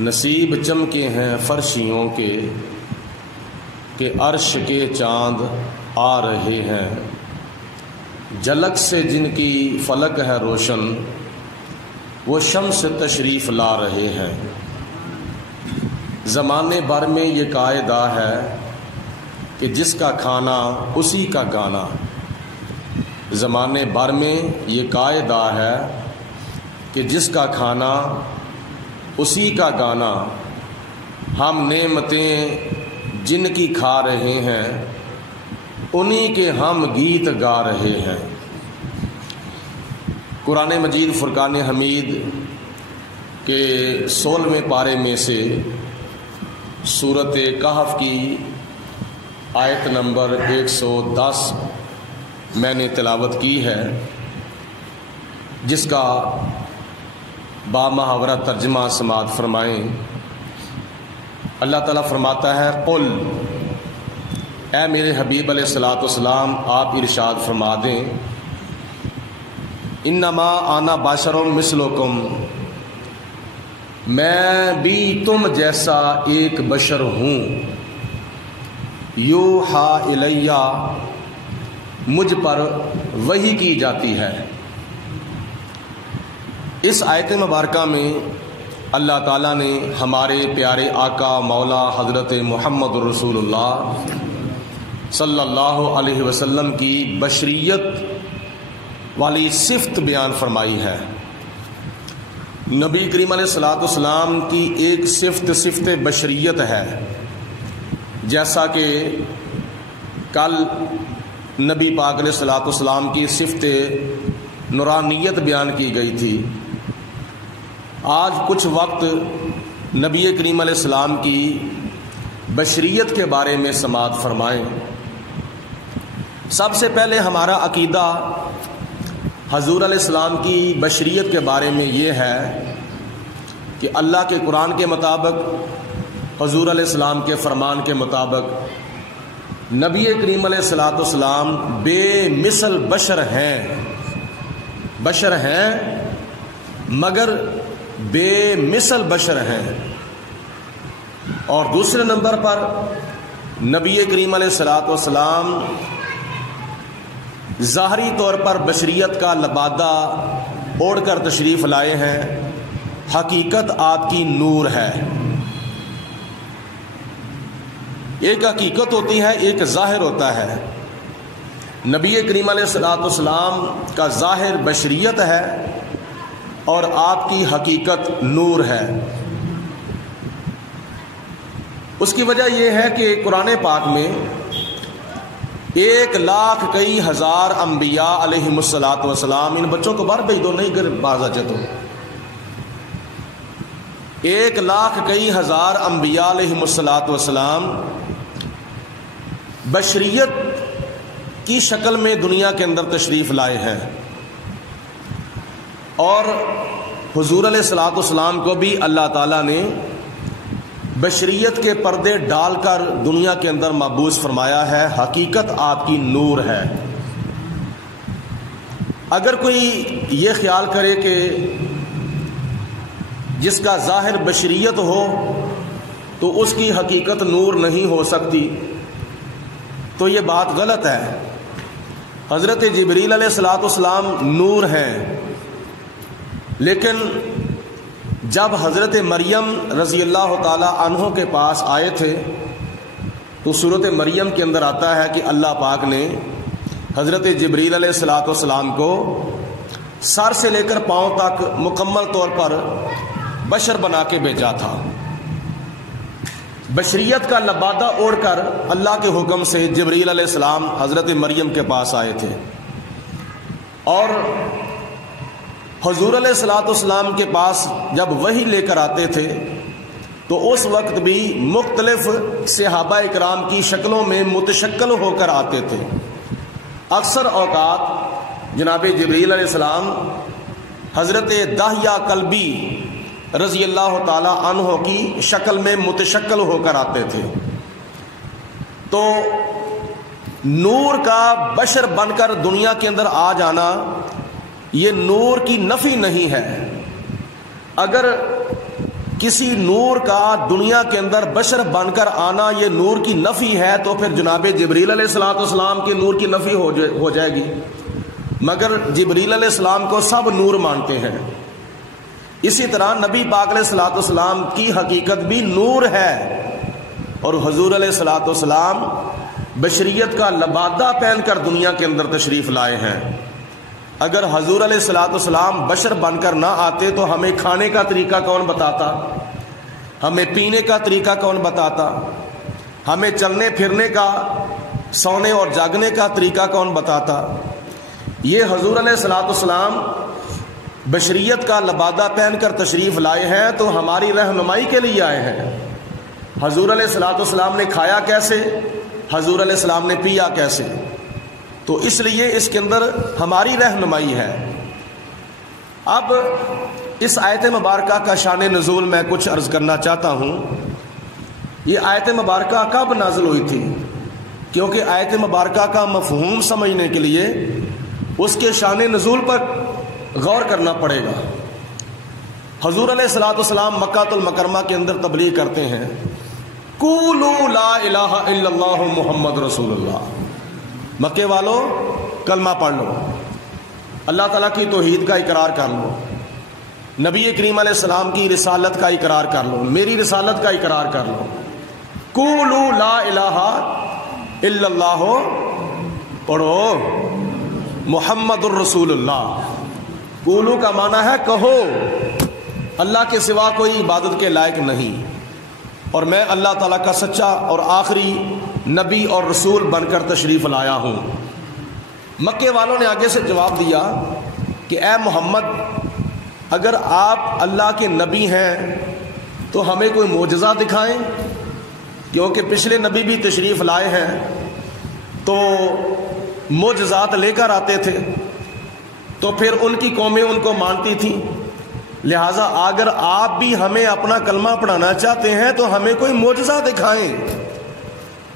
نصیب چمکے ہیں فرشیوں کے کہ عرش کے چاند آ رہے ہیں، جھلک سے جن کی فلک ہے روشن وہ شمس تشریف لا رہے ہیں۔ زمانے بھر میں یہ قاعدہ ہے کہ جس کا کھانا اسی کا گانا، زمانے بھر میں یہ قاعدہ ہے کہ جس کا کھانا اسی کا گانا، ہم نعمتیں جن کی کھا رہے ہیں انہی کے ہم گیت گا رہے ہیں۔ قرآن مجید فرقان حمید کے 16ویں پارے میں سے سورۃ کہف کی آیت نمبر 110 میں نے تلاوت کی ہے، جس کا بامحاورہ ترجمہ سماعت فرمائیں۔ اللہ تعالیٰ فرماتا ہے، قل، اے میرے حبیب علیہ الصلوۃ والسلام آپ ارشاد فرما دیں، انما انا بشر مثلکم، میں بھی تم جیسا ایک بشر ہوں، یوحی الیہ، مجھ پر وحی کی جاتی ہے۔ اس آیت مبارکہ میں اللہ تعالیٰ نے ہمارے پیارے آقا مولا حضرت محمد رسول اللہ صلی اللہ علیہ وسلم کی بشریت والی صفت بیان فرمائی ہے۔ نبی کریم علیہ الصلوۃ والسلام کی ایک صفت بشریت ہے، جیسا کہ کل نبی پاک علیہ الصلوۃ والسلام کی صفت نورانیت بیان کی گئی تھی۔ آج کچھ وقت نبی کریم علیہ السلام کی بشریت کے بارے میں سماعت فرمائیں۔ سب سے پہلے ہمارا عقیدہ حضور علیہ السلام کی بشریت کے بارے میں یہ ہے کہ اللہ کے قرآن کے مطابق، حضور علیہ السلام کے فرمان کے مطابق نبی کریم علیہ الصلوۃ والسلام بے مثل بشر ہیں مگر بے مثل بشر ہیں۔ اور دوسرے نمبر پر نبی کریم علیہ الصلوۃ والسلام ظاہری طور پر بشریت کا لبادہ اوڑھ کر تشریف لائے ہیں، حقیقت آپ کی نور ہے۔ ایک حقیقت ہوتی ہے، ایک ظاہر ہوتا ہے۔ نبی کریم علیہ الصلوۃ والسلام کا ظاہر بشریت ہے اور آپ کی حقیقت نور ہے۔ اس کی وجہ یہ ہے کہ قرآن پاک میں 1,00,000 کئی ہزار انبیاء علیہم الصلوۃ والسلام، ان بچوں کو باہر بھیج دو، نہیں گر باز آ تو 1,00,000 کئی ہزار انبیاء علیہم الصلوۃ والسلام بشریت کی شکل میں دنیا کے اندر تشریف لائے ہیں، اور حضور علیہ الصلوۃ والسلام کو بھی اللہ تعالیٰ نے بشریت کے پردے ڈال کر دنیا کے اندر مبعوث فرمایا ہے۔ حقیقت آپ کی نور ہے۔ اگر کوئی یہ خیال کرے کہ جس کا ظاہر بشریت ہو تو اس کی حقیقت نور نہیں ہو سکتی، تو یہ بات غلط ہے۔ حضرت جبریل علیہ الصلوۃ والسلام نور ہیں، لیکن جب حضرت مریم رضی اللہ تعالی عنہ کے پاس آئے تھے تو سورۃ مریم کے اندر آتا ہے کہ اللہ پاک نے حضرت جبریل علیہ الصلوۃ والسلام کو سر سے لے کر پاؤں تک مکمل طور پر بشر بنا کے بھیجا تھا۔ بشریت کا لبادہ اوڑھ کر اللہ کے حکم سے جبریل علیہ السلام حضرت مریم کے پاس آئے تھے، اور حضور علیہ الصلوۃ والسلام کے پاس جب وحی لے کر آتے تھے تو اس وقت بھی مختلف صحابہ اکرام کی شکلوں میں متشکل ہو کر آتے تھے۔ اکثر اوقات جناب جبریل علیہ السلام حضرت داہیہ کلبی رضی اللہ تعالی عنہ کی شکل میں متشکل ہو کر آتے تھے۔ تو نور کا بشر بن کر دنیا کے اندر آ جانا یہ نور کی نفی نہیں ہے۔ اگر کسی نور کا دنیا کے اندر بشر بن کر آنا یہ نور کی نفی ہے تو پھر جناب جبریل علیہ السلام کے نور کی نفی ہو جائے گی، مگر جبریل علیہ السلام کو سب نور مانتے ہیں۔ اسی طرح نبی پاک علیہ السلام کی حقیقت بھی نور ہے، اور حضور علیہ السلام بشریت کا لبادہ پہن کر دنیا کے اندر تشریف لائے ہیں۔ اگر حضور علیہ السلام بشر بن کر نہ آتے تو ہمیں کھانے کا طریقہ کون بتاتا، ہمیں پینے کا طریقہ کون بتاتا، ہمیں چلنے پھرنے کا، سونے اور جاگنے کا طریقہ کون بتاتا؟ یہ حضور علیہ السلام بشریت کا لبادہ پہن کر تشریف لائے ہیں تو ہماری رہنمائی کے لیے آئے ہیں۔ حضور علیہ السلام نے کھایا کیسے، حضور علیہ السلام نے پیا کیسے، تو اس لیے اس کے اندر ہماری رہنمائی ہے۔ اب اس آیت مبارکہ کا شان نزول میں کچھ عرض کرنا چاہتا ہوں۔ یہ آیت مبارکہ کب نازل ہوئی تھی؟ کیونکہ آیت مبارکہ کا مفہوم سمجھنے کے لیے اس کے شان نزول پر غور کرنا پڑے گا۔ حضور علیہ السلام مکہ المکرمہ کے اندر تبلیغ کرتے ہیں، قولوا لا الہ الا اللہ محمد رسول اللہ۔ مکے والوں کلمہ پڑھ لو، اللہ تعالیٰ کی توحید کا اقرار کر لو، نبی کریم علیہ السلام کی رسالت کا اقرار کر لو، میری رسالت کا اقرار کر لو۔ قولوا لا الہ الا اللہ، پڑھو محمد الرسول اللہ۔ قولو کا معنی ہے کہو، اللہ کے سوا کوئی عبادت کے لائق نہیں، اور میں اللہ تعالیٰ کا سچا اور آخری نبی اور رسول بن کر تشریف لایا ہوں۔ مکے والوں نے آگے سے جواب دیا کہ اے محمد، اگر آپ اللہ کے نبی ہیں تو ہمیں کوئی معجزہ دکھائیں، کیونکہ پچھلے نبی بھی تشریف لائے ہیں تو معجزات لے کر آتے تھے، تو پھر ان کی قومیں ان کو مانتی تھیں، لہٰذا اگر آپ بھی ہمیں اپنا کلمہ پڑھانا چاہتے ہیں تو ہمیں کوئی معجزہ دکھائیں۔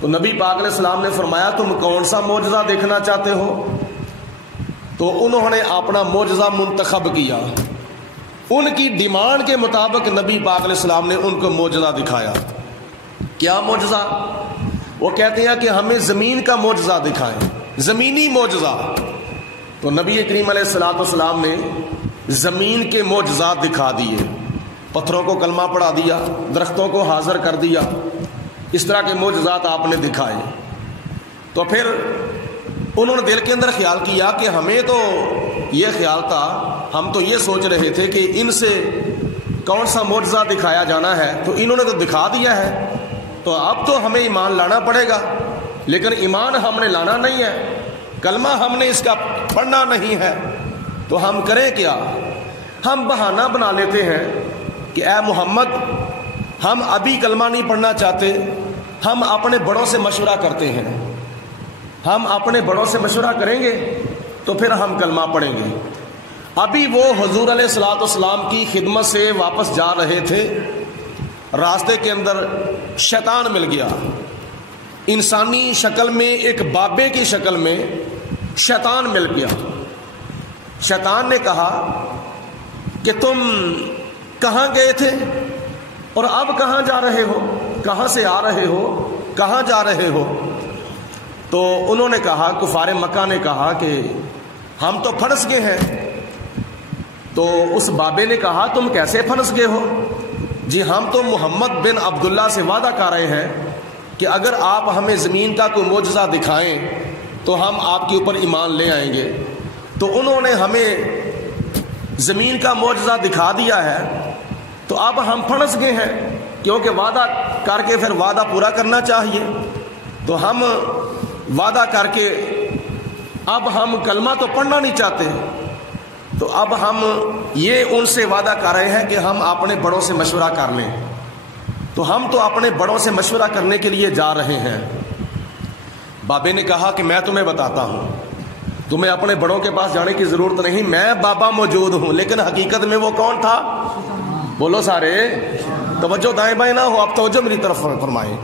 تو نبی پاک علیہ السلام نے فرمایا تم کون سا معجزہ دیکھنا چاہتے ہو؟ تو انہوں نے اپنا معجزہ منتخب کیا، ان کی ڈیمانڈ کے مطابق نبی پاک علیہ السلام نے ان کو معجزہ دکھایا۔ کیا معجزہ؟ وہ کہتے ہیں کہ ہمیں زمین کا معجزہ دکھائیں، زمینی معجزہ۔ تو نبی کریم علیہ السلام نے زمین کے معجزات دکھا دیے، پتھروں کو کلمہ پڑھا دیا، درختوں کو حاضر کر دیا، اس طرح کے معجزات آپ نے دکھائے۔ تو پھر انہوں نے دل کے اندر خیال کیا کہ ہمیں تو یہ خیال تھا، ہم تو یہ سوچ رہے تھے کہ ان سے کون سا معجزہ دکھایا جانا ہے، تو انہوں نے تو دکھا دیا ہے، تو اب تو ہمیں ایمان لانا پڑے گا، لیکن ایمان ہم نے لانا نہیں ہے، کلمہ ہم نے اس کا پڑھنا نہیں ہے، تو ہم کریں کیا؟ ہم بہانہ بنا لیتے ہیں کہ اے محمد، ہم ابھی کلمہ نہیں پڑھنا چاہتے، ہم اپنے بڑوں سے مشورہ کرتے ہیں، ہم اپنے بڑوں سے مشورہ کریں گے تو پھر ہم کلمہ پڑھیں گے۔ ابھی وہ حضور علیہ السلام کی خدمت سے واپس جا رہے تھے، راستے کے اندر شیطان مل گیا، انسانی شکل میں، ایک بابے کی شکل میں شیطان مل گیا۔ شیطان نے کہا کہ تم کہاں گئے تھے اور اب کہاں جا رہے ہو، کہاں سے آ رہے ہو، کہاں جا رہے ہو؟ تو انہوں نے کہا، کفار مکہ نے کہا کہ ہم تو پھنس گئے ہیں۔ تو اس بابے نے کہا تم کیسے پھنس گئے ہو؟ جی ہم تو محمد بن عبداللہ سے وعدہ کر رہے ہیں کہ اگر آپ ہمیں زمین کا کوئی معجزہ دکھائیں تو ہم آپ کے اوپر ایمان لے آئیں گے۔ تو انہوں نے ہمیں زمین کا معجزہ دکھا دیا ہے، تو اب ہم پھنس گئے ہیں، کیونکہ وعدہ کر کے پھر وعدہ پورا کرنا چاہیے، تو ہم وعدہ کر کے اب ہم کلمہ تو پڑھنا نہیں چاہتے، تو اب ہم یہ ان سے وعدہ کر رہے ہیں کہ ہم اپنے بڑوں سے مشورہ کر لیں۔ تو ہم تو اپنے بڑوں سے مشورہ کرنے کے لیے جا رہے ہیں۔ بابے نے کہا کہ میں تمہیں بتاتا ہوں، تمہیں اپنے بڑوں کے پاس جانے کی ضرورت نہیں، میں بابا موجود ہوں، لیکن حقیقت میں وہ کون تھا؟ بولو سارے، توجہ دائیں بائیں نہ ہو، آپ توجہ میری طرف فرمائیں۔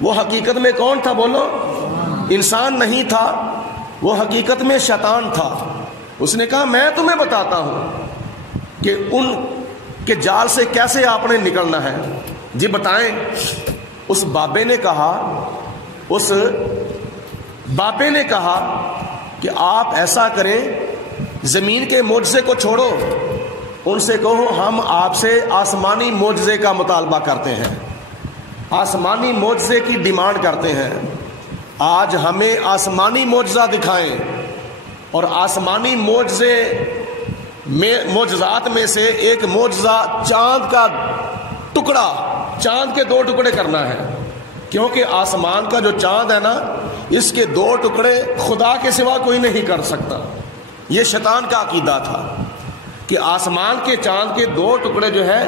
وہ حقیقت میں کون تھا؟ بولو، انسان نہیں تھا، وہ حقیقت میں شیطان تھا۔ اس نے کہا میں تمہیں بتاتا ہوں کہ ان کہ جال سے کیسے آپ نے نکلنا ہے؟ جی بتائیں۔ اس بابے نے کہا کہ آپ ایسا کریں، زمین کے معجزے کو چھوڑو، ان سے کہو ہم آپ سے آسمانی معجزے کا مطالبہ کرتے ہیں، آسمانی معجزے کی ڈیمانڈ کرتے ہیں، آج ہمیں آسمانی معجزہ دکھائیں۔ اور آسمانی معجزات میں سے ایک معجزہ چاند کا ٹکڑا، چاند کے 2 ٹکڑے کرنا ہے، کیونکہ آسمان کا جو چاند ہے نا، اس کے 2 ٹکڑے خدا کے سوا کوئی نہیں کر سکتا۔ یہ شیطان کا عقیدہ تھا کہ آسمان کے چاند کے 2 ٹکڑے جو ہے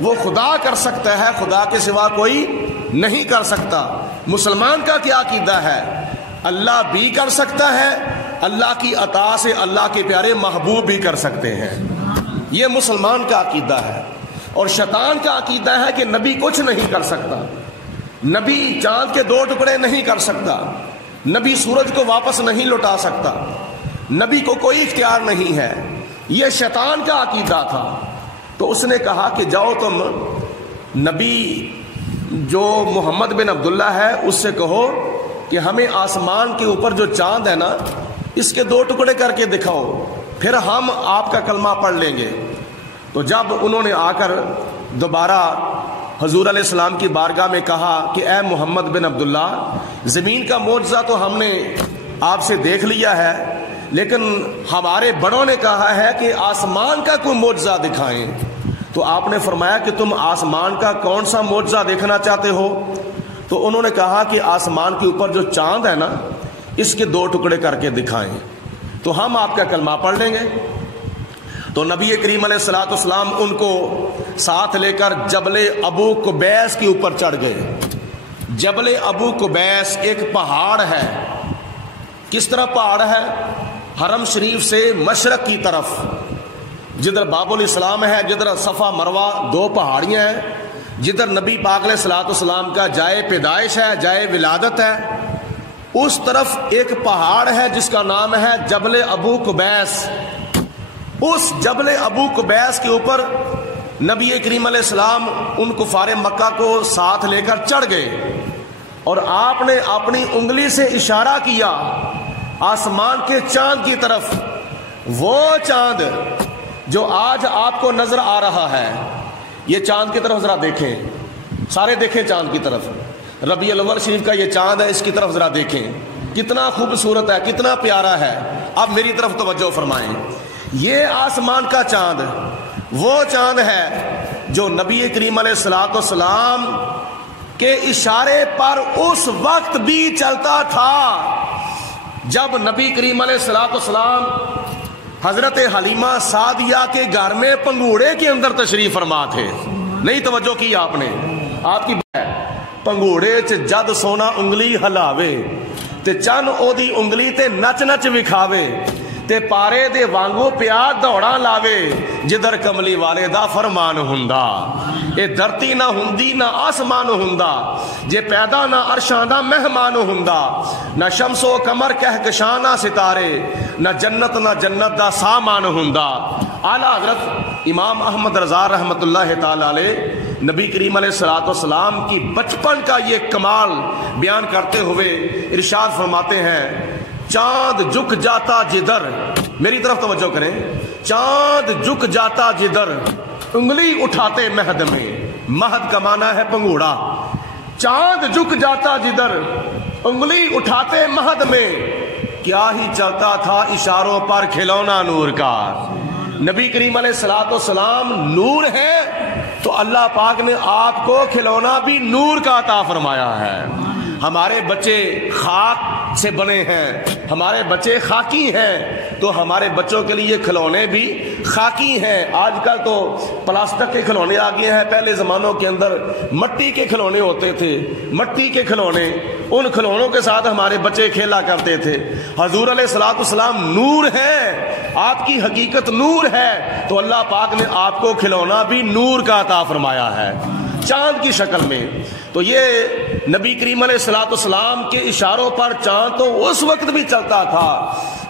وہ خدا کر سکتا ہے، خدا کے سوا کوئی نہیں کر سکتا۔ مسلمان کا کیا عقیدہ ہے؟ اللہ بھی کر سکتا ہے، اللہ کی عطا سے اللہ کے پیارے محبوب بھی کر سکتے ہیں۔ یہ مسلمان کا عقیدہ ہے۔ اور شیطان کا عقیدہ ہے کہ نبی کچھ نہیں کر سکتا، نبی چاند کے 2 ٹکڑے نہیں کر سکتا، نبی سورج کو واپس نہیں لوٹا سکتا، نبی کو کوئی اختیار نہیں ہے۔ یہ شیطان کا عقیدہ تھا۔ تو اس نے کہا کہ جاؤ تم نبی جو محمد بن عبداللہ ہے اس سے کہو کہ ہمیں آسمان کے اوپر جو چاند ہے نا، اس کے 2 ٹکڑے کر کے دکھاؤ، پھر ہم آپ کا کلمہ پڑھ لیں گے۔ تو جب انہوں نے آ کر دوبارہ حضور علیہ السلام کی بارگاہ میں کہا کہ اے محمد بن عبداللہ، زمین کا معجزہ تو ہم نے آپ سے دیکھ لیا ہے، لیکن ہمارے بڑوں نے کہا ہے کہ آسمان کا کوئی معجزہ دکھائیں۔ تو آپ نے فرمایا کہ تم آسمان کا کون سا معجزہ دیکھنا چاہتے ہو؟ تو انہوں نے کہا کہ آسمان کے اوپر جو چاند ہے نا، اس کے 2 ٹکڑے کر کے دکھائیں تو ہم آپ کا کلمہ پڑھ لیں گے۔ تو نبی کریم علیہ الصلوۃ والسلام ان کو ساتھ لے کر جبل ابو قبیس کے اوپر چڑھ گئے۔ جبل ابو قبیس ایک پہاڑ ہے۔ کس طرح پہاڑ ہے؟ حرم شریف سے مشرق کی طرف، جدھر باب الاسلام ہے، جدھر صفا مروہ 2 پہاڑیاں ہیں، جدھر نبی پاک علیہ الصلوۃ والسلام کا جائے پیدائش ہے، جائے ولادت ہے، اس طرف ایک پہاڑ ہے جس کا نام ہے جبل ابو قبیس۔ اس جبل ابو قبیس کے اوپر نبی کریم علیہ السلام ان کفار مکہ کو ساتھ لے کر چڑھ گئے، اور آپ نے اپنی انگلی سے اشارہ کیا آسمان کے چاند کی طرف، وہ چاند جو آج آپ کو نظر آ رہا ہے۔ یہ چاند کی طرف ذرا دیکھیں، سارے دیکھیں چاند کی طرف۔ ربیع الاول شریف کا یہ چاند ہے، اس کی طرف ذرا دیکھیں، کتنا خوبصورت ہے، کتنا پیارا ہے۔ اب میری طرف توجہ فرمائیں۔ یہ آسمان کا چاند وہ چاند ہے جو نبی کریم علیہ الصلوۃ والسلام کے اشارے پر اس وقت بھی چلتا تھا جب نبی کریم علیہ الصلوۃ والسلام حضرت حلیمہ سعدیہ کے گھر میں پنگوڑے کے اندر تشریف فرما تھے۔ نہیں توجہ کی آپ نے؟ آپ کی پنگوڑے چ جد سونا انگلی ہلاوے تے چن او دی انگلی تے نچ نچ وکھاوے تے پارے دے وانگو پیا دوڑا لاوے جدھر کملی والے دا فرمان ہوندا، اے دھرتی نہ ہوندی نہ آسمان ہوندا، جے پیدا نہ عرشاں دا مہمان ہوندا، نہ شمس و قمر کہکشاں نہ ستارے، نہ جنت نہ جنت دا سامان ہوندا۔ اعلیٰ حضرت امام احمد رضا رحمۃ اللہ تعالی علیہ نبی کریم علیہ الصلوۃ والسلام کی بچپن کا یہ کمال بیان کرتے ہوئے ارشاد فرماتے ہیں، چاند جھک جاتا جدھر، میری طرف توجہ کریں، چاند جھک جاتا جدھر انگلی اٹھاتے مہد میں، مہد کا معنی ہے پنگوڑا، چاند جھک جاتا جدھر انگلی اٹھاتے مہد میں، کیا ہی چلتا تھا اشاروں پر کھلونا نور کا۔ نبی کریم علیہ الصلوۃ والسلام نور ہے تو اللہ پاک نے آپ کو کھلونا بھی نور کا عطا فرمایا ہے۔ ہمارے بچے خاک سے بنے ہیں، ہمارے بچے خاکی ہیں، تو ہمارے بچوں کے لیے کھلونے بھی خاکی ہیں۔ آج کل تو پلاسٹک کے کھلونے آ گئے ہیں، پہلے زمانوں کے اندر مٹی کے کھلونے ہوتے تھے، مٹی کے کھلونے، ان کھلونوں کے ساتھ ہمارے بچے کھیلا کرتے تھے۔ حضور علیہ الصلوۃ والسلام نور ہے، آپ کی حقیقت نور ہے، تو اللہ پاک نے آپ کو کھلونا بھی نور کا عطا فرمایا ہے چاند کی شکل میں۔ تو یہ نبی کریم علیہ الصلوۃ والسلام کے اشاروں پر چاند تو اس وقت بھی چلتا تھا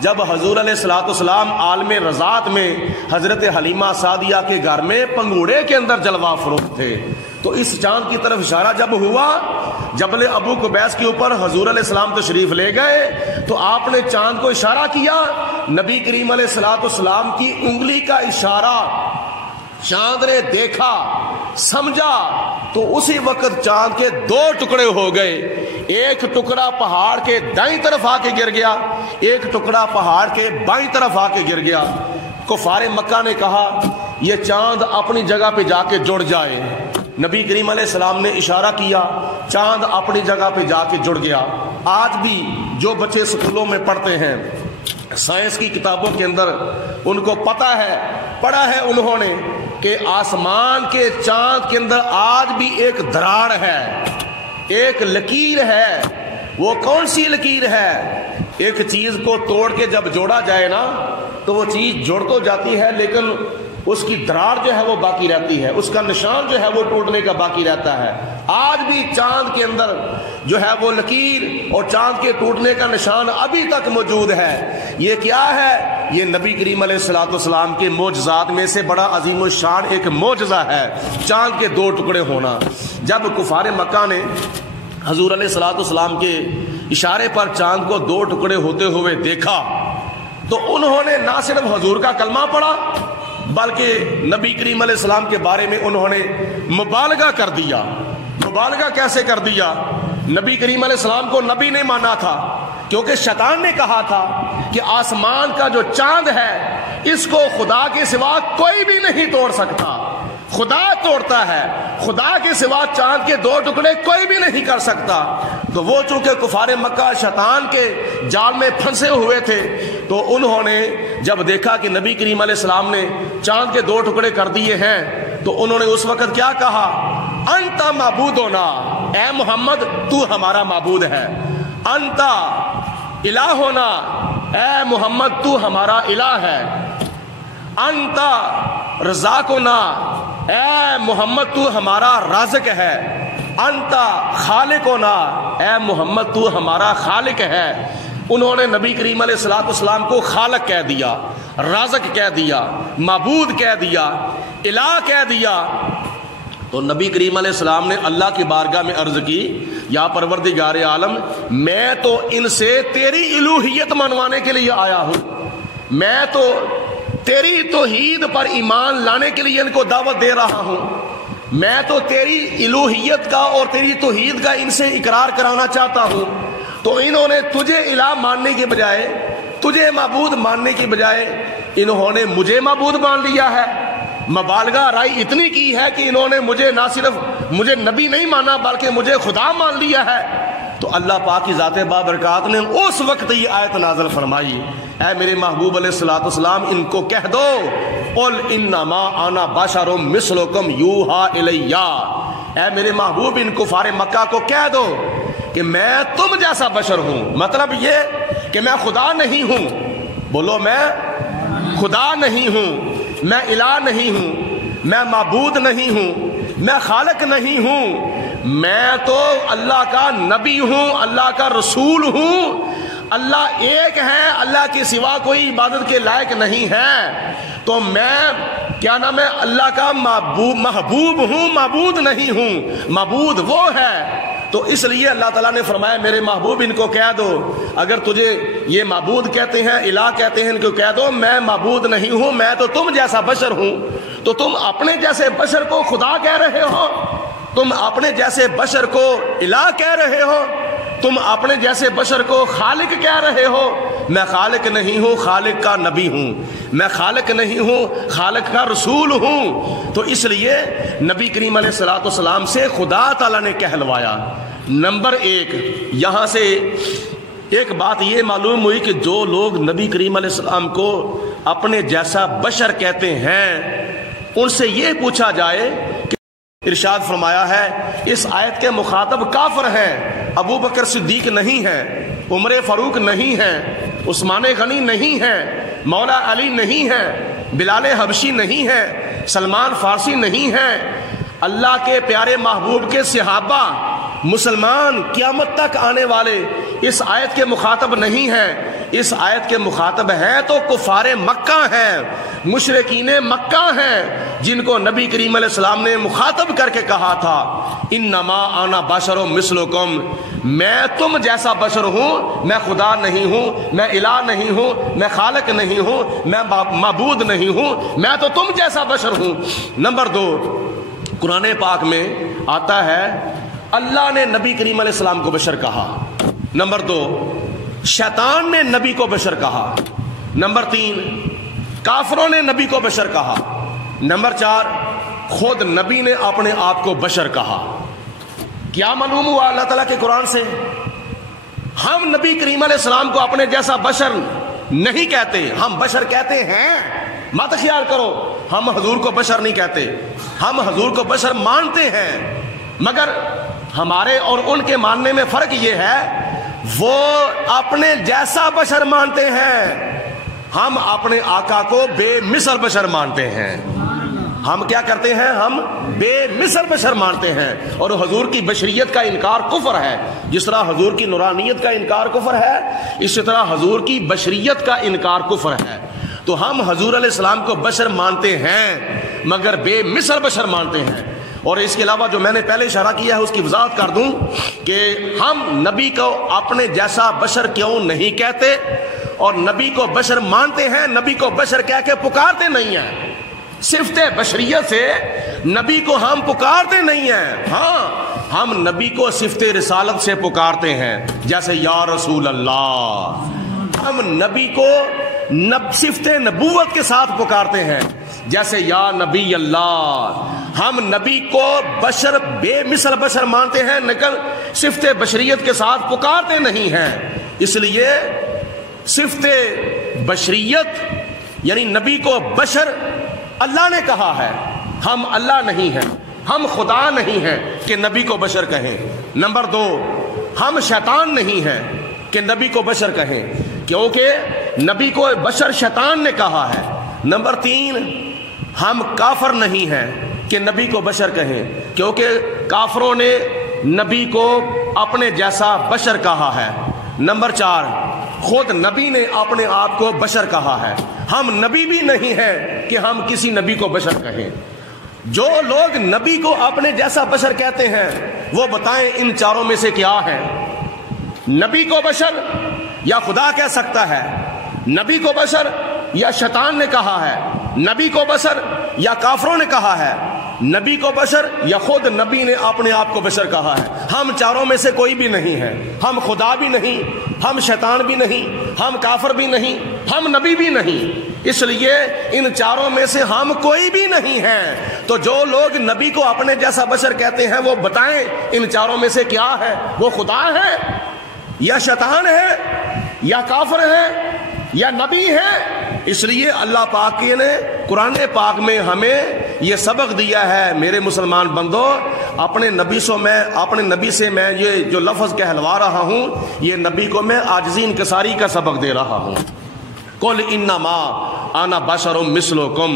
جب حضور علیہ الصلوۃ والسلام عالم رضاعت میں حضرت حلیمہ سعدیہ کے گھر میں پنگوڑے کے اندر جلوہ فروز تھے، تو اس چاند کی طرف اشارہ جب ہوا، جبل ابو قبیس کے اوپر حضور علیہ السلام تشریف لے گئے تو آپ نے چاند کو اشارہ کیا، نبی کریم علیہ الصلوۃ والسلام کی انگلی کا اشارہ چاند نے دیکھا، سمجھا، تو اسی وقت چاند کے دو ٹکڑے ہو گئے، ایک ٹکڑا پہاڑ کے دائیں طرف آ کے گر گیا، ایک ٹکڑا پہاڑ کے بائیں طرف آ کے گر گیا۔ کفار مکہ نے کہا یہ چاند اپنی جگہ پہ جا کے جڑ جائے، نبی کریم علیہ السلام نے اشارہ کیا، چاند اپنی جگہ پہ جا کے جڑ گیا۔ آج بھی جو بچے اسکولوں میں پڑھتے ہیں، سائنس کی کتابوں کے اندر ان کو پتا ہے، پڑھا ہے انہوں نے کہ آسمان کے چاند کے اندر آج بھی ایک دراڑ ہے، ایک لکیر ہے۔ وہ کون سی لکیر ہے؟ ایک چیز کو توڑ کے جب جوڑا جائے نا تو وہ چیز جڑ تو جاتی ہے لیکن اس کی دراڑ جو ہے وہ باقی رہتی ہے، اس کا نشان جو ہے وہ ٹوٹنے کا باقی رہتا ہے۔ آج بھی چاند کے اندر جو ہے وہ لکیر اور چاند کے ٹوٹنے کا نشان ابھی تک موجود ہے۔ یہ کیا ہے؟ یہ نبی کریم علیہ الصلوۃ والسلام کے معجزات میں سے بڑا عظیم الشان ایک معجزہ ہے، چاند کے دو ٹکڑے ہونا۔ جب کفار مکہ نے حضور علیہ الصلوۃ والسلام کے اشارے پر چاند کو دو ٹکڑے ہوتے ہوئے دیکھا تو انہوں نے نہ صرف حضور کا کلمہ پڑھا بلکہ نبی کریم علیہ السلام کے بارے میں انہوں نے مبالغہ کر دیا۔ مبالغہ کیسے کر دیا؟ نبی کریم علیہ السلام کو نبی نہیں مانا تھا کیونکہ شیطان نے کہا تھا کہ آسمان کا جو چاند ہے اس کو خدا کے سوا کوئی بھی نہیں توڑ سکتا، خدا توڑتا ہے، خدا کے سوا چاند کے دو ٹکڑے کوئی بھی نہیں کر سکتا۔ تو وہ چونکہ کفار مکہ شیطان کے جال میں پھنسے ہوئے تھے تو انہوں نے جب دیکھا کہ نبی کریم علیہ السلام نے چاند کے دو ٹکڑے کر دیے ہیں تو انہوں نے اس وقت کیا کہا؟ انت معبودنا، اے محمد تو ہمارا معبود ہے، انت الہنا، اے محمد تو ہمارا الہ ہے، انت رزاقنا، اے محمد تو ہمارا رازق ہے، انت خالقنا، اے محمد تو ہمارا خالق ہے۔ انہوں نے نبی کریم علیہ الصلوۃ والسلام کو خالق کہہ دیا، رازق کہہ دیا، معبود کہہ دیا، الہ کہہ دیا۔ تو نبی کریم علیہ السلام نے اللہ کی بارگاہ میں عرض کی، یا پروردگار عالم، میں تو ان سے تیری الوہیت منوانے کے لیے آیا ہوں، میں تو تیری توحید پر ایمان لانے کے لیے ان کو دعوت دے رہا ہوں، میں تو تیری الوہیت کا اور تیری توحید کا ان سے اقرار کرانا چاہتا ہوں۔ تو انہوں نے تجھے الہ ماننے کے بجائے، تجھے معبود ماننے کی بجائے انہوں نے مجھے معبود مان لیا ہے۔ مبالغہ رائی اتنی کی ہے کہ انہوں نے مجھے نہ صرف مجھے نبی نہیں مانا بلکہ مجھے خدا مان لیا ہے۔ تو اللہ پاک کی ذات بابرکات نے اس وقت یہ آیت نازل فرمائی، اے میرے محبوب علیہ الصلوۃ والسلام ان کو کہہ دو، قل انما انا بشر مثلکم یوحی الی، اے میرے محبوب ان کفار مکہ کو کہہ دو کہ میں تم جیسا بشر ہوں، مطلب یہ کہ میں خدا نہیں ہوں، بولو میں خدا نہیں ہوں، میں الہ نہیں ہوں، میں معبود نہیں ہوں، میں خالق نہیں ہوں، میں تو اللہ کا نبی ہوں، اللہ کا رسول ہوں۔ اللہ ایک ہے، اللہ کے سوا کوئی عبادت کے لائق نہیں ہے، تو میں کیا نام ہے اللہ کا محبوب ہوں، معبود نہیں ہوں، معبود وہ ہے۔ تو اس لیے اللہ تعالیٰ نے فرمایا میرے محبوب ان کو کہہ دو، اگر تجھے یہ معبود کہتے ہیں، الہ کہتے ہیں، ان کو کہہ دو میں معبود نہیں ہوں، میں تو تم جیسا بشر ہوں۔ تو تم اپنے جیسے بشر کو خدا کہہ رہے ہو، تم اپنے جیسے بشر کو الہ کہہ رہے ہو، تم اپنے جیسے بشر کو خالق کہہ رہے ہو۔ میں خالق نہیں ہوں، خالق کا نبی ہوں، میں خالق نہیں ہوں، خالق کا رسول ہوں۔ تو اس لیے نبی کریم علیہ الصلوۃ والسلام سے خدا تعالیٰ نے کہلوایا۔ نمبر ایک، یہاں سے ایک بات یہ معلوم ہوئی کہ جو لوگ نبی کریم علیہ السلام کو اپنے جیسا بشر کہتے ہیں ان سے یہ پوچھا جائے کہ ارشاد فرمایا ہے اس آیت کے مخاطب کافر ہیں، ابو بکر صدیق نہیں ہیں، عمر فاروق نہیں ہیں، عثمان غنی نہیں ہیں، مولا علی نہیں ہیں، بلال حبشی نہیں ہیں، سلمان فارسی نہیں ہیں، اللہ کے پیارے محبوب کے صحابہ مسلمان قیامت تک آنے والے اس آیت کے مخاطب نہیں ہیں۔ اس آیت کے مخاطب ہیں تو کفار مکہ ہیں، مشرکین مکہ ہیں، جن کو نبی کریم علیہ السلام نے مخاطب کر کے کہا تھا انما انا بشر مثلکم، میں تم جیسا بشر ہوں، میں خدا نہیں ہوں، میں الہ نہیں ہوں، میں خالق نہیں ہوں، میں معبود نہیں ہوں، میں تو تم جیسا بشر ہوں۔ نمبر 2، قرآن پاک میں آتا ہے اللہ نے نبی کریم علیہ السلام کو بشر کہا۔ نمبر 2، شیطان نے نبی کو بشر کہا۔ نمبر 3، کافروں نے نبی کو بشر کہا۔ نمبر 4، خود نبی نے اپنے آپ کو بشر کہا۔ کیا معلوم ہوا اللہ تعالیٰ کے قرآن سے؟ ہم نبی کریم علیہ السلام کو اپنے جیسا بشر نہیں کہتے، ہم بشر کہتے ہیں۔ مت خیال کرو ہم حضور کو بشر نہیں کہتے، ہم حضور کو بشر مانتے ہیں، مگر ہمارے اور ان کے ماننے میں فرق یہ ہے وہ اپنے جیسا بشر مانتے ہیں، ہم اپنے آقا کو بے مثل بشر مانتے ہیں۔ ہم کیا کرتے ہیں؟ ہم بے مثل بشر مانتے ہیں، اور حضور کی بشریت کا انکار کفر ہے۔ جس طرح حضور کی نورانیت کا انکار کفر ہے، اسی طرح حضور کی بشریت کا انکار کفر ہے۔ تو ہم حضور علیہ السلام کو بشر مانتے ہیں مگر بے مثل بشر مانتے ہیں۔ اور اس کے علاوہ جو میں نے پہلے اشارہ کیا ہے اس کی وضاحت کر دوں کہ ہم نبی کو اپنے جیسا بشر کیوں نہیں کہتے، اور نبی کو بشر مانتے ہیں، نبی کو بشر کہہ کے پکارتے نہیں ہیں۔ صفت بشریت سے نبی کو ہم پکارتے نہیں ہیں، ہاں ہم نبی کو صفت رسالت سے پکارتے ہیں، جیسے یا رسول اللہ۔ ہم نبی کو صفت نبوت کے ساتھ پکارتے ہیں، جیسے یا نبی اللہ۔ ہم نبی کو بشر بے مثل بشر مانتے ہیں لیکن صفت بشریت کے ساتھ پکارتے نہیں ہیں۔ اس لیے صفت بشریت یعنی نبی کو بشر اللہ نے کہا ہے، ہم اللہ نہیں ہیں، ہم خدا نہیں ہیں کہ نبی کو بشر کہیں۔ نمبر 2، ہم شیطان نہیں ہیں کہ نبی کو بشر کہیں، کیونکہ نبی کو بشر شیطان نے کہا ہے۔ نمبر 3، ہم کافر نہیں ہیں کہ نبی کو بشر کہیں، کیونکہ کافروں نے نبی کو اپنے جیسا بشر کہا ہے۔ نمبر 4، خود نبی نے اپنے آپ کو بشر کہا ہے، ہم نبی بھی نہیں ہیں کہ ہم کسی نبی کو بشر کہیں۔ جو لوگ نبی کو اپنے جیسا بشر کہتے ہیں وہ بتائیں ان چاروں میں سے کیا ہے؟ نبی کو بشر یا خدا کہہ سکتا ہے، نبی کو بشر یا شیطان نے کہا ہے، نبی کو بشر یا کافروں نے کہا ہے، نبی کو بشر یا خود نبی نے اپنے آپ کو بشر کہا ہے۔ ہم چاروں میں سے کوئی بھی نہیں ہے، ہم خدا بھی نہیں، ہم شیطان بھی نہیں، ہم کافر بھی نہیں، ہم نبی بھی نہیں، اس لیے ان چاروں میں سے ہم کوئی بھی نہیں ہیں۔ تو جو لوگ نبی کو اپنے جیسا بشر کہتے ہیں وہ بتائیں ان چاروں میں سے کیا ہے؟ وہ خدا ہے یا شیطان ہے یا کافر ہے یا نبی ہے؟ اس لیے اللہ پاک نے قرآن پاک میں ہمیں یہ سبق دیا ہے، میرے مسلمان بندو، اپنے نبی سے میں یہ جو لفظ کہلوا رہا ہوں یہ نبی کو میں عاجزی انکساری کا سبق دے رہا ہوں۔ قل انما انا بشر مثلکم،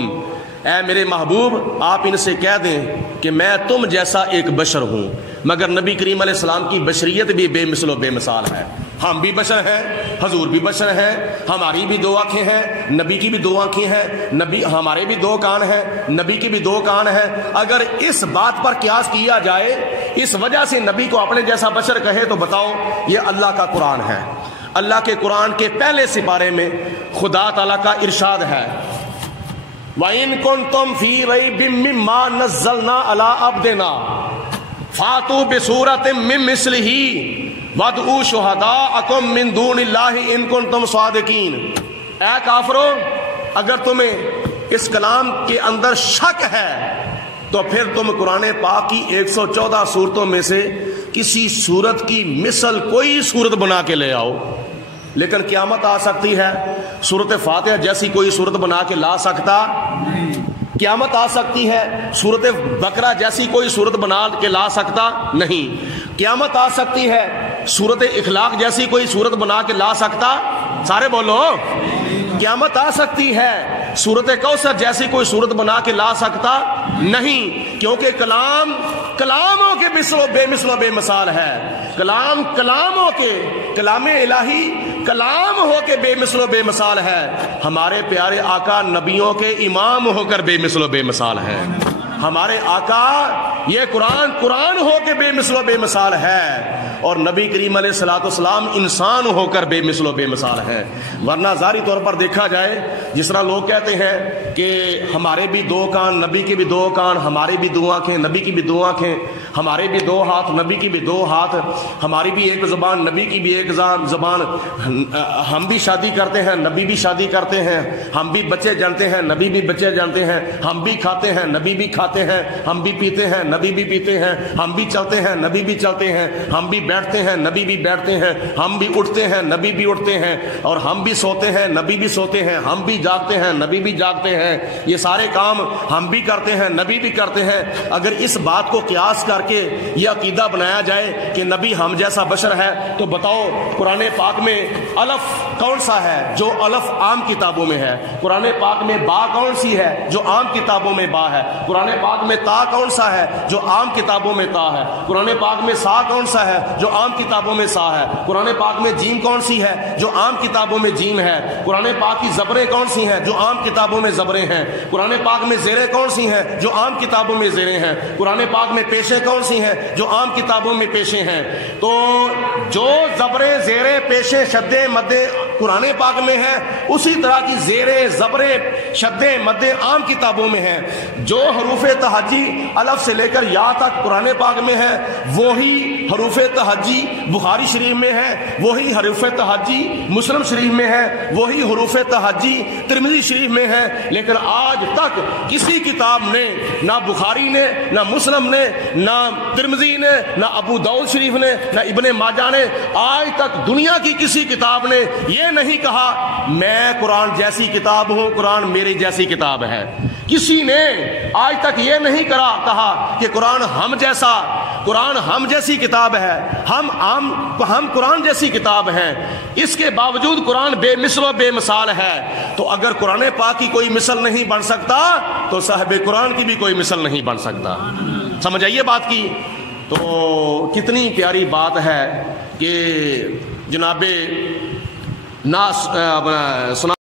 اے میرے محبوب آپ ان سے کہہ دیں کہ میں تم جیسا ایک بشر ہوں، مگر نبی کریم علیہ السلام کی بشریت بھی بے مثل و بے مثال ہے۔ ہم بھی بشر ہیں، حضور بھی بشر ہیں، ہماری بھی 2 آنکھیں ہیں، نبی کی بھی 2 آنکھیں ہیں، نبی ہمارے بھی 2 کان ہیں، نبی کی بھی 2 کان ہیں۔ اگر اس بات پر قیاس کیا جائے، اس وجہ سے نبی کو اپنے جیسا بشر کہے تو بتاؤ یہ اللہ کا قرآن ہے۔ اللہ کے قرآن کے پہلے سپارے میں خدا تعالیٰ کا ارشاد ہے وَإِن كُنتُمْ فِي رَيْبٍ مِّمَّا نَزَّلْنَا عَلَىٰ عَبْدِنَا فَأْتُوا بِسُورَةٍ مِّن مِّثْلِهِ وَادْعُوا شُهَدَاءَكُم مِّن دُونِ اللَّهِ إِن كُنتُمْ صَادِقِينَ۔ اے کافرو، اگر تمہیں اس کلام کے اندر شک ہے تو پھر تم قرآن پاک کی 114 صورتوں میں سے کسی صورت کی مثل کوئی صورت بنا کے لے آؤ۔ لیکن قیامت آ سکتی ہے، سورت فاتحہ جیسی کوئی صورت بنا کے لا سکتا؟ قیامت آ سکتی ہے، سورت بقرہ جیسی کوئی صورت بنا کے لا سکتا؟ نہیں۔ قیامت آ سکتی ہے، سورت اخلاق جیسی کوئی صورت بنا کے لا سکتا؟ سارے بولو۔ قیامت آ سکتی ہے، سورت کوثر جیسی کوئی صورت بنا کے لا سکتا؟ نہیں، کیونکہ کلاموں کے بے مثل و بے مثال ہے، کلاموں کے، کلام الہی کلام ہو کے بے مثل و بے مثال ہے، ہمارے پیارے آقا نبیوں کے امام ہو کر بے مثل و بے مثال ہے، ہمارے آقا یہ قرآن ہو کے بے مثل و بے مثال ہے، اور نبی کریم علیہ الصلوۃ والسلام انسان ہو کر بے مثل و بے مثال ہے۔ ورنہ ظاہری طور پر دیکھا جائے، جس طرح لوگ کہتے ہیں کہ ہمارے بھی دو کان، نبی کے بھی دو کان، ہماری بھی دو آنکھیں، نبی کی بھی دو آنکھیں، ہمارے بھی دو ہاتھ، نبی کی بھی دو ہاتھ، ہماری بھی ایک زبان، نبی کی بھی ایک زبان، ہم بھی شادی کرتے ہیں، نبی بھی شادی کرتے ہیں، ہم بھی بچے جانتے ہیں، نبی بھی بچے جانتے ہیں، ہم بھی کھاتے ہیں، نبی بھی کھاتے ہیں، ہم بھی پیتے ہیں، نبی بھی پیتے ہیں، ہم بھی چلتے ہیں، نبی بھی چلتے ہیں، ہم بھی بیٹھتے ہیں، نبی بھی بیٹھتے ہیں، ہم بھی اٹھتے ہیں، نبی بھی اٹھتے ہیں، اور ہم بھی سوتے ہیں، نبی بھی سوتے ہیں، ہم بھی جاگتے ہیں، نبی بھی جاگتے ہیں، یہ سارے کام ہم بھی کرتے ہیں، نبی بھی کرتے ہیں۔ اگر اس بات کو قیاس کر کے یہ عقیدہ بنایا جائے کہ نبی ہم جیسا بشر ہے، تو بتاؤ قرآن پاک میں الف کون سا ہے جو الف عام کتابوں میں ہے؟ قرآن پاک میں با کون سی ہے جو عام کتابوں میں با ہے؟ قرآن پاک میں تا کون سا ہے جو عام کتابوں میں تا ہے؟ قرآن پاک میں سا کون سا ہے جو عام کتابوں میں سا ہے؟ قرآن پاک میں جیم کون سی ہے جو عام کتابوں میں جیم ہے؟ قرآن پاک کی زبریں کون سی ہیں جو عام کتابوں میں زبریں ہیں؟ قرآن پاک میں زیریں کون سی ہیں جو عام کتابوں میں زیریں ہیں؟ قرآن پاک میں پیشیں کون سی ہیں جو عام کتابوں میں پیشیں ہیں؟ تو جو زبریں، زیریں، پیشیں، شدیں، مدیں قرآن پاک میں ہیں، اسی طرح کی زیریں، زبریں، شدیں، مدیں عام کتابوں میں ہیں۔ جو حروف تہجی الف سے لے کر یا تک قرآن پاک میں ہے، وہی حروف تہجی بخاری شریف میں ہے، وہی حروف تہجی مسلم شریف میں ہے، وہی حروف تہجی ترمذی شریف میں ہے۔ لیکن آج تک کسی کتاب نے، نہ بخاری نے، نہ مسلم نے، نہ ترمذی نے، نہ ابو داؤد شریف نے، نہ ابن ماجہ نے، آج تک دنیا کی کسی کتاب نے یہ نہیں کہا میں قرآن جیسی کتاب ہوں، قرآن میری جیسی کتاب ہے۔ کسی نے آج تک یہ نہیں کہا کہ قرآن ہم جیسی کتاب ہے، ہم قرآن جیسی کتاب ہیں۔ اس کے باوجود قرآن بے مثل و بے مثال ہے۔ تو اگر قرآن پاک کی کوئی مثل نہیں بن سکتا تو صاحب قرآن کی بھی کوئی مثل نہیں بن سکتا۔ سمجھ آئیے بات کی؟ تو کتنی پیاری بات ہے کہ جناب سنا